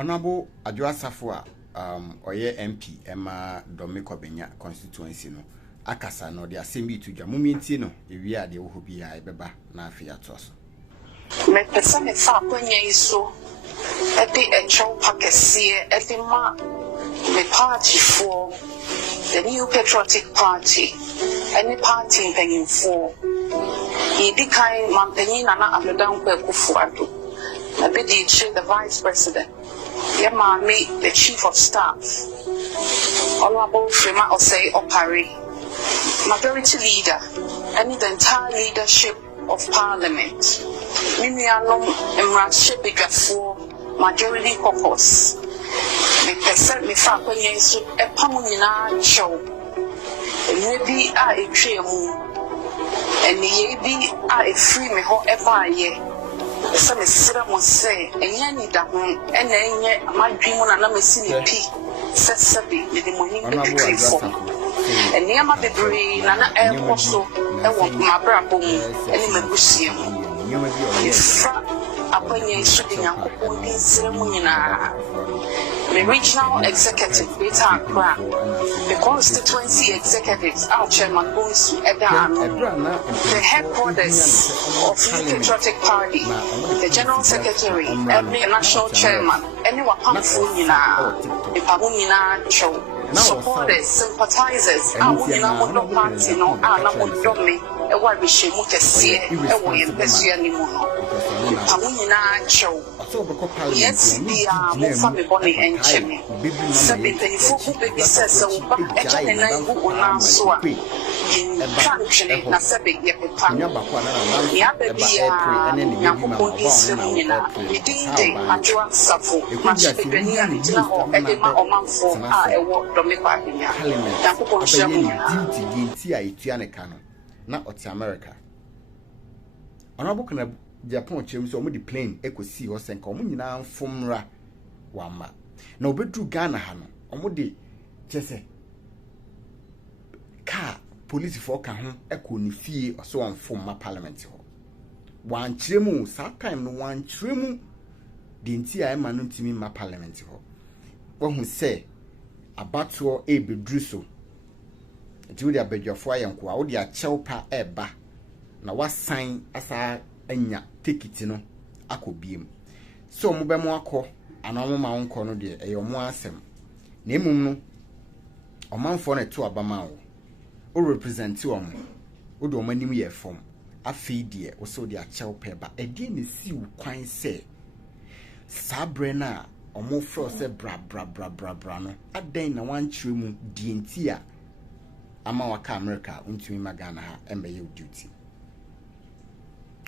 Honorable Adwoa Sarfo oye MP Emma Dome Kwabenya Constituency no akasa no de asemi to dwa mominti no ewi ade wo ho bia ebeba na afia to so me pesa me fa kwanya iso e de encho pakese e de ma me party for the New Patriotic Party any party paying for the kind Mampenyi Nana Addo Addo the Vice President Yamami the Chief of Staff Honorable Frema Osei Opari Majority Leader and the entire leadership of Parliament Mimianom Emrashe Bigafo Majority Caucus me pesa me fa kwanya iso e pamu nyina show maybe a etwemu eni ye bi a free me ho e baaye so me sira mo say enya ni da ho ena enye amadwemu na me si ne pi sesabi me de monim be krefo eni ama bebre na e koso e wo mabrabom eni mabusia ifra akwanya iso de nyankopon din sira mu nyina the regional executive, the constituency executives, our chairman goes to the headquarters of the Patriotic Party, the general secretary, every national chairman, anyone the Bawumia show, supporters, sympathizers, our Woodlow party, no, Dome, a white machine, what a see, a way in Bessia Bawumia show. Yes, the family bonnie and chimney. Sabby for baby says so, but a gentleman who now so in country, Nasabi, Yapapa, Yababy, Yampondis, Medine, Adwoa Sarfo, Machipenia, or Edema or Manfo, a walk Dome Kwabenya, Yampon Shamu, not what's America. Honorable Agyapong James omo di plane ekosi ho senka omo nyina mfomra wama na obedru Ghana ha no omo di chese ka police for ka ho ekoni fie oso mfomma parliament ho wan kiremu sa time no wan kiremu de nti a ema no ntimi ma parliament ho wo hu se abato e bedru so nti wo di abadwafo ayenko a wo di achew eba na wasan asa anya ticket no akobiem so mo be mo akọ ana mo ma wonko no de eyo mo asem na emum no omanfo na to abama o represent o mo o do manim ye fom afi de o so de achew peba e de ne si kwan se sabre na omo fro se bra no adan na wan kire mu die nti a ama waka America untumi magana ha embe duty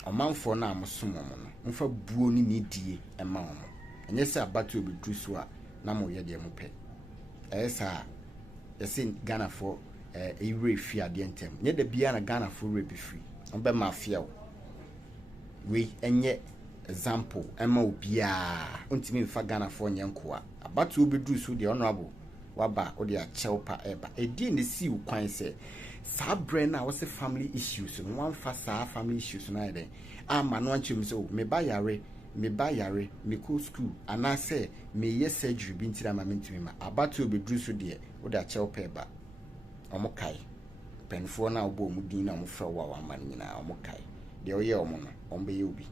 omanfo na amosomo no mfa buo ni nedie ema omo enye se abato obedru so a na mo ye de mo pe esa yesi Ghana for ewre fi ade ntem nye da bia na Ghana for re be free on be mafia wo we enye example ema obia ontimi mfa Ghana for nyenko a abato obedru so de honorable waba o de achew pa eba edi ne si ukwan se sabre na wose family issues no wan fa sa family issues na ide ama no anchim so me ba yare me go school ana say me ye surgery bi ntira ma mentimi ma abato obedru so de o de achew pa eba omo kai penfo na obo mu din na omo fra wa man nyina omo kai de oye omo no ombe ye obi